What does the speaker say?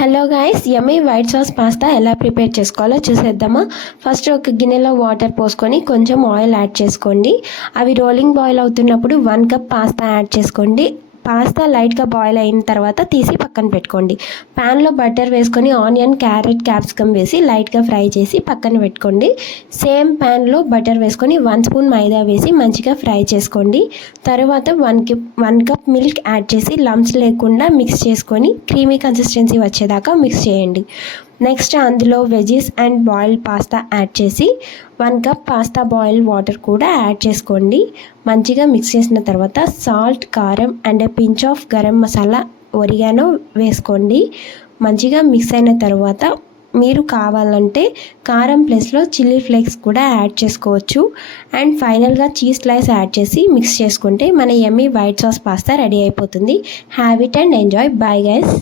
Hello guys, యమ్మీ white sauce pasta ఎలా prepare చేసుకోవాలో చూసేద్దామా. ఫస్ట్ ఒక గిన్నెలో వాటర్ పోసుకొని కొంచెం ఆయిల్ యాడ్ చేసుకోండి. అవి రోలింగ్ బాయిల్ అవుతున్నప్పుడు 1 కప్ పాస్తా యాడ్ చేసుకోండి. పాస్తా లైట్గా బాయిల్ అయిన తర్వాత తీసి పక్కన పెట్టుకోండి. ప్యాన్లో బటర్ వేసుకొని ఆనియన్, క్యారెట్, క్యాప్సికమ్ వేసి లైట్గా ఫ్రై చేసి పక్కన పెట్టుకోండి. సేమ్ ప్యాన్లో బటర్ వేసుకొని 1 స్పూన్ మైదా వేసి మంచిగా ఫ్రై చేసుకోండి. తర్వాత 1 కప్ మిల్క్ యాడ్ చేసి లంప్స్ లేకుండా మిక్స్ చేసుకొని క్రీమీ కన్సిస్టెన్సీ వచ్చేదాకా మిక్స్ చేయండి. నెక్స్ట్ అందులో veggies and boiled pasta add చేసి 1 కప్ పాస్తా బాయిల్డ్ వాటర్ కూడా యాడ్ చేసుకోండి. మంచిగా మిక్స్ చేసిన తర్వాత సాల్ట్, కారం and pinch of garam masala, oregano వేసుకోండి. మంచిగా మిక్స్ అయిన తర్వాత మీరు కావాలంటే కారం ప్లేస్లో చిల్లీ ఫ్లేక్స్ కూడా యాడ్ చేసుకోవచ్చు. అండ్ ఫైనల్గా చీజ్ స్లైస్ యాడ్ చేసి మిక్స్ చేసుకుంటే మన యమ్మీ వైట్ సాస్ పాస్తా రెడీ అయిపోతుంది. Have it and enjoy. Bye guys.